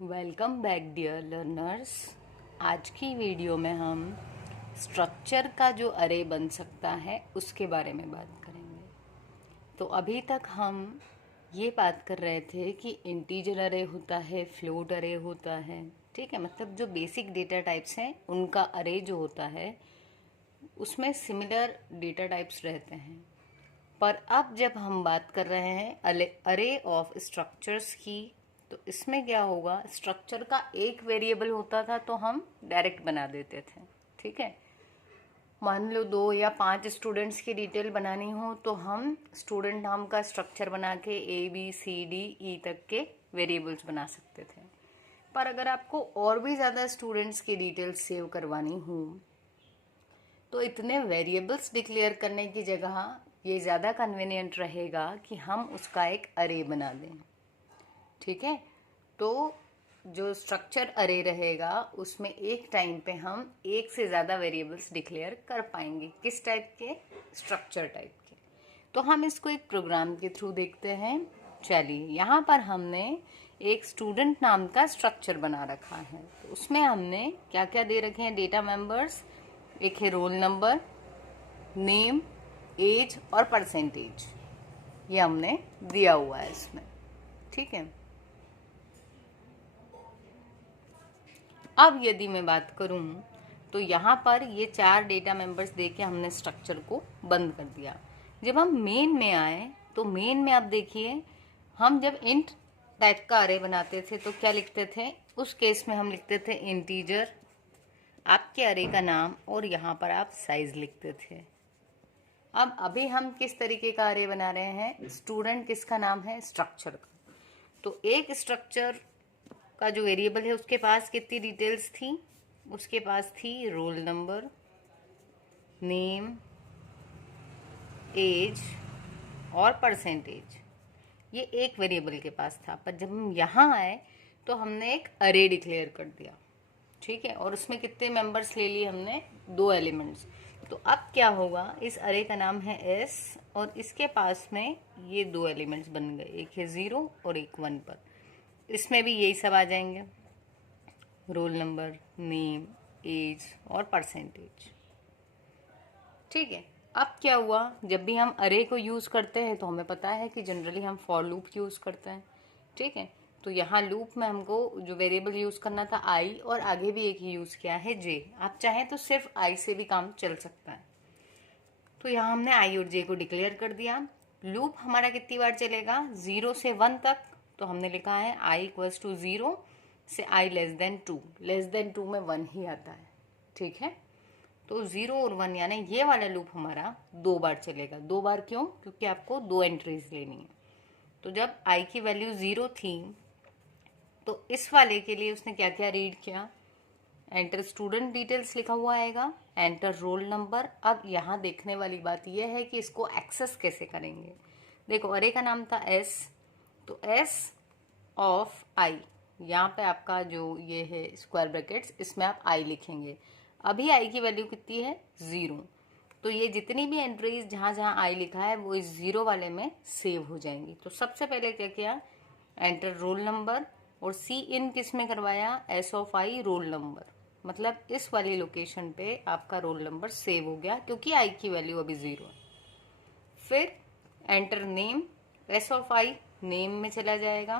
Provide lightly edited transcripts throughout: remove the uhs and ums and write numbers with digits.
Welcome back dear learners. आज की video में हम स्ट्रक्चर का जो अरे बन सकता है उसके बारे में बात करेंगे। तो अभी तक हम ये बात कर रहे थे कि इंटीजर अरे होता है, फ्लोट अरे होता है, ठीक है। मतलब जो बेसिक डेटा टाइप्स हैं उनका अरे जो होता है उसमें सिमिलर डेटा टाइप्स रहते हैं। पर अब जब हम बात कर रहे हैं अरे ऑफ स्ट्रक्चर्स की, तो इसमें क्या होगा, स्ट्रक्चर का एक वेरिएबल होता था तो हम डायरेक्ट बना देते थे, ठीक है। मान लो 2 या 5 स्टूडेंट्स की डिटेल बनानी हो तो हम स्टूडेंट नाम का स्ट्रक्चर बना के ABCDE तक के वेरिएबल्स बना सकते थे। पर अगर आपको और भी ज़्यादा स्टूडेंट्स की डिटेल्स सेव करवानी हो तो इतने वेरिएबल्स डिक्लेयर करने की जगह ये ज़्यादा कन्वीनियंट रहेगा कि हम उसका एक अरे बना दें, ठीक है। तो जो स्ट्रक्चर अरे रहेगा उसमें एक टाइम पे हम एक से ज़्यादा वेरिएबल्स डिक्लेयर कर पाएंगे। किस टाइप के? स्ट्रक्चर टाइप के। तो हम इसको एक प्रोग्राम के थ्रू देखते हैं। चलिए, यहाँ पर हमने एक स्टूडेंट नाम का स्ट्रक्चर बना रखा है। तो उसमें हमने क्या क्या दे रखे हैं डेटा मेंबर्स। एक है रोल नंबर, नेम, एज और परसेंटेज, ये हमने दिया हुआ है इसमें, ठीक है। अब यदि मैं बात करूं तो यहाँ पर ये 4 डेटा मेंबर्स देके हमने स्ट्रक्चर को बंद कर दिया। जब हम मेन में आए तो मेन में आप देखिए, हम जब इंट टाइप का अरे बनाते थे तो क्या लिखते थे? उस केस में हम लिखते थे इंटीजर, आपके अरे का नाम, और यहाँ पर आप साइज लिखते थे। अब अभी हम किस तरीके का अरे बना रहे हैं? स्टूडेंट किसका नाम है? स्ट्रक्चर का। तो एक स्ट्रक्चर का जो वेरिएबल है उसके पास कितनी डिटेल्स थी? उसके पास थी रोल नंबर, नेम, एज और परसेंटेज। ये एक वेरिएबल के पास था। पर जब हम यहाँ आए तो हमने एक अरे डिक्लेयर कर दिया, ठीक है। और उसमें कितने मेंबर्स ले लिए हमने? 2 एलिमेंट्स। तो अब क्या होगा, इस अरे का नाम है एस और इसके पास में ये 2 एलिमेंट्स बन गए, एक है 0 और एक 1 पर। इसमें भी यही सब आ जाएंगे, रोल नंबर, नेम, एज और परसेंटेज, ठीक है। अब क्या हुआ, जब भी हम अरे को यूज़ करते हैं तो हमें पता है कि जनरली हम फॉर लूप यूज़ करते हैं, ठीक है। तो यहाँ लूप में हमको जो वेरिएबल यूज़ करना था आई, और आगे भी एक ही यूज़ किया है जे। आप चाहें तो सिर्फ आई से भी काम चल सकता है। तो यहाँ हमने आई और जे को डिक्लेयर कर दिया। लूप हमारा कितनी बार चलेगा? 0 से 1 तक। तो हमने लिखा है आई इक्वल्स टू 0 से आई लेस देन 2। लेस देन 2 में 1 ही आता है, ठीक है। तो 0 और 1 यानी ये वाला लूप हमारा 2 बार चलेगा। 2 बार क्यों? क्योंकि आपको 2 एंट्रीज लेनी है। तो जब आई की वैल्यू 0 थी तो इस वाले के लिए उसने क्या क्या रीड किया? एंटर स्टूडेंट डिटेल्स लिखा हुआ आएगा, एंटर रोल नंबर। अब यहाँ देखने वाली बात यह है कि इसको एक्सेस कैसे करेंगे। देखो, अरे का नाम था एस, तो एस ऑफ आई, यहाँ पे आपका जो ये है स्क्वायर ब्रैकेट्स, इसमें आप आई लिखेंगे। अभी आई की वैल्यू कितनी है? 0। तो ये जितनी भी एंट्रीज जहाँ जहाँ आई लिखा है वो इस 0 वाले में सेव हो जाएंगी। तो सबसे पहले क्या किया? एंटर रोल नंबर, और सी इन किस में करवाया? S of I roll number. मतलब इस वाली लोकेशन पे आपका रोल नंबर सेव हो गया क्योंकि आई की वैल्यू अभी 0 है। फिर enter name, S of I name में चला जाएगा।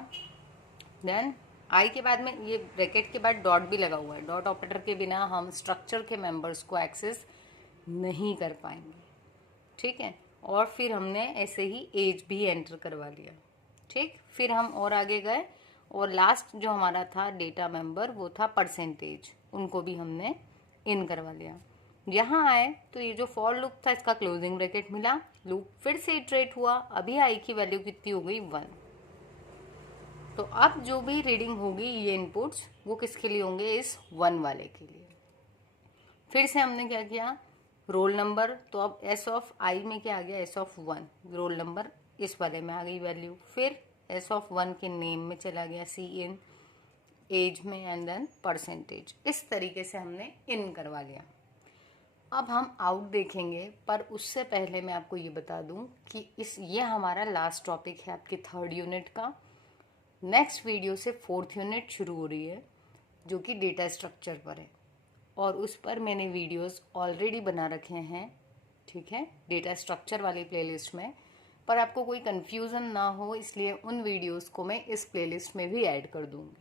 देन आई के बाद में ये ब्रैकेट के बाद डॉट भी लगा हुआ है। डॉट ऑपरेटर के बिना हम स्ट्रक्चर के मेंबर्स को एक्सेस नहीं कर पाएंगे, ठीक है। और फिर हमने ऐसे ही एज भी एंटर करवा लिया, ठीक। फिर हम और आगे गए और लास्ट जो हमारा था डेटा मेंबर वो था परसेंटेज, उनको भी हमने इन करवा लिया। यहाँ आए तो ये जो फॉर लूप था इसका क्लोजिंग ब्रैकेट मिला, लूप फिर से इटरेट हुआ। अभी आई की वैल्यू कितनी हो गई? 1। तो अब जो भी रीडिंग होगी ये इनपुट्स वो किसके लिए होंगे? इस 1 वाले के लिए। फिर से हमने क्या किया? रोल नंबर, तो अब एस ऑफ आई में क्या आ गया? S of 1। रोल नंबर इस वाले में आ गई वैल्यू। फिर एस ऑफ 1 के नेम में चला गया सी इन, एज में, एंड देन परसेंटेज। इस तरीके से हमने इन करवा लिया। अब हम आउट देखेंगे, पर उससे पहले मैं आपको ये बता दूं कि ये हमारा लास्ट टॉपिक है आपके 3rd यूनिट का। नेक्स्ट वीडियो से 4th यूनिट शुरू हो रही है जो कि डेटा स्ट्रक्चर पर है, और उस पर मैंने वीडियोस ऑलरेडी बना रखे हैं, ठीक है, डेटा स्ट्रक्चर वाली प्लेलिस्ट में। पर आपको कोई कन्फ्यूज़न ना हो इसलिए उन वीडियोस को मैं इस प्लेलिस्ट में भी ऐड कर दूँगी।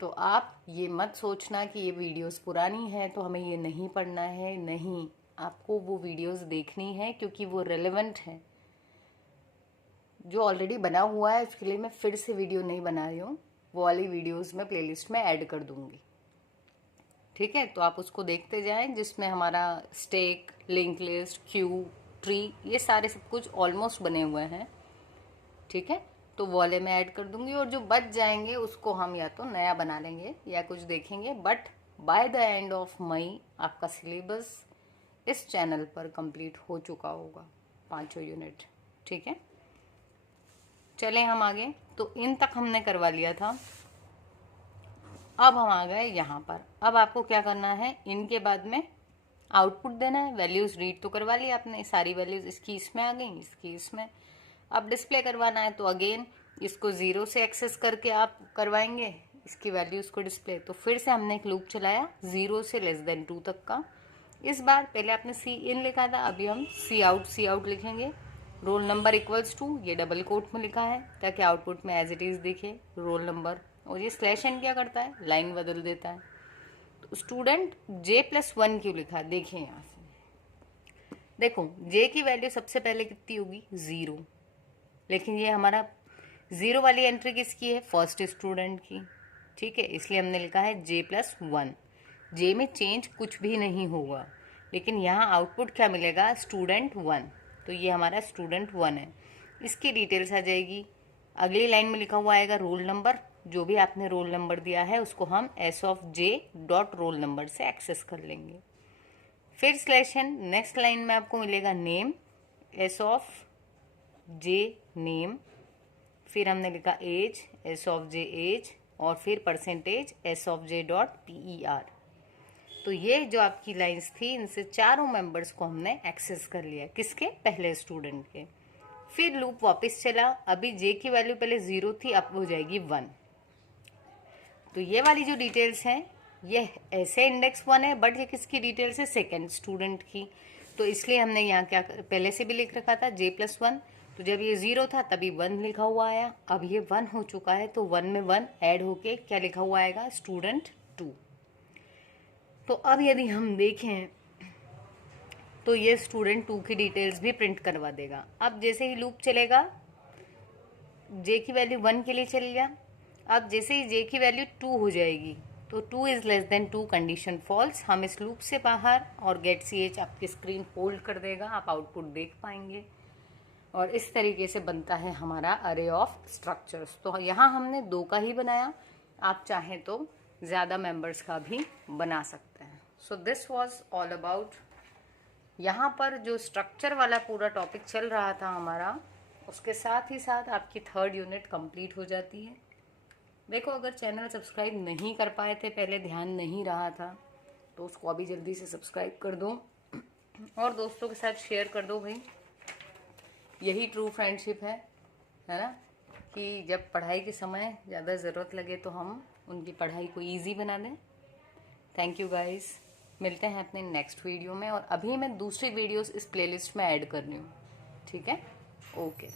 तो आप ये मत सोचना कि ये वीडियोस पुरानी है तो हमें ये नहीं पढ़ना है, नहीं, आपको वो वीडियोस देखनी है क्योंकि वो रेलेवेंट है। जो ऑलरेडी बना हुआ है उसके लिए मैं फिर से वीडियो नहीं बना रही हूँ, वो वाली वीडियोस में प्लेलिस्ट में ऐड कर दूँगी, ठीक है। तो आप उसको देखते जाएं जिसमें हमारा stack, link list, Q, tree, ये सारे सब कुछ ऑलमोस्ट बने हुए हैं, ठीक है। तो वो वाले मैं ऐड कर दूंगी, और जो बच जाएंगे उसको हम या तो नया बना लेंगे या कुछ देखेंगे। But by the end of May आपका सिलेबस इस चैनल पर कंप्लीट हो चुका होगा, 5 यूनिट, ठीक है। चलें हम आगे। तो इन तक हमने करवा लिया था। अब हम आ गए यहाँ पर। अब आपको क्या करना है, इनके बाद में आउटपुट देना है। वैल्यूज रीड तो करवा ली आपने, सारी वैल्यूज इसकी इसमें आ गई, इसकी इसमें। अब डिस्प्ले करवाना है तो अगेन इसको 0 से एक्सेस करके आप करवाएंगे इसकी वैल्यूज को डिस्प्ले। तो फिर से हमने एक लूप चलाया 0 से <2 तक का। इस बार पहले आपने सी इन लिखा था, अभी हम सी आउट लिखेंगे। रोल नंबर इक्वल्स टू, ये डबल कोट में लिखा है ताकि आउटपुट में एज इट इज दिखे रोल नंबर। और ये /n क्या करता है, लाइन बदल देता है। तो स्टूडेंट J+1 क्यों लिखा, देखिए यहाँ से, देखो J की वैल्यू सबसे पहले कितनी होगी, 0, लेकिन ये हमारा 0 वाली एंट्री किसकी है, फर्स्ट स्टूडेंट की, ठीक है। इसलिए हमने लिखा है J+1। J में चेंज कुछ भी नहीं होगा, लेकिन यहाँ आउटपुट क्या मिलेगा, student1। तो ये हमारा student1 है, इसकी डिटेल्स आ जाएगी। अगली लाइन में लिखा हुआ आएगा रोल नंबर, जो भी आपने रोल नंबर दिया है उसको हम s(j)roll number से एक्सेस कर लेंगे। फिर /n, नेक्स्ट लाइन में आपको मिलेगा नेम, s(j)name। फिर हमने लिखा एज, s(j)age, और फिर परसेंटेज s(j)per। तो ये जो आपकी लाइंस थी, इनसे चारों मेंबर्स को हमने एक्सेस कर लिया, किसके, पहले स्टूडेंट के। फिर लूप वापस चला, अभी J की वैल्यू पहले 0 थी, अब हो जाएगी 1। तो ये वाली जो डिटेल्स हैं ये ऐसे इंडेक्स 1 है, बट ये किसकी डिटेल्स है, सेकेंड स्टूडेंट की। तो इसलिए हमने यहाँ क्या पहले से भी लिख रखा था J+1। तो जब ये 0 था तभी 1 लिखा हुआ आया, अब ये 1 हो चुका है तो 1 में 1 ऐड होके क्या लिखा हुआ आएगा, student2। तो अब यदि हम देखें तो ये student2 की डिटेल्स भी प्रिंट करवा देगा। अब जैसे ही लूप चलेगा, J की वैल्यू 1 के लिए चल गया। अब जैसे ही J की वैल्यू 2 हो जाएगी तो 2 इज <2 कंडीशन फॉल्स, हम इस लूप से बाहर, और गेट ch आपकी स्क्रीन होल्ड कर देगा, आप आउटपुट देख पाएंगे। और इस तरीके से बनता है हमारा अरे ऑफ स्ट्रक्चर्स। तो यहाँ हमने 2 का ही बनाया, आप चाहें तो ज़्यादा मेंबर्स का भी बना सकते हैं। So this was all about, यहाँ पर जो स्ट्रक्चर वाला पूरा टॉपिक चल रहा था हमारा, उसके साथ ही साथ आपकी 3rd यूनिट कंप्लीट हो जाती है। देखो, अगर चैनल सब्सक्राइब नहीं कर पाए थे, पहले ध्यान नहीं रहा था, तो उसको अभी जल्दी से सब्सक्राइब कर दो और दोस्तों के साथ शेयर कर दो भाई। यही ट्रू फ्रेंडशिप है ना, कि जब पढ़ाई के समय ज़्यादा ज़रूरत लगे तो हम उनकी पढ़ाई को ईजी बना दें। थैंक यू गाइस, मिलते हैं अपने नेक्स्ट वीडियो में। और अभी मैं दूसरी वीडियोस इस प्लेलिस्ट में ऐड कर रही हूँ, ठीक है, ओके।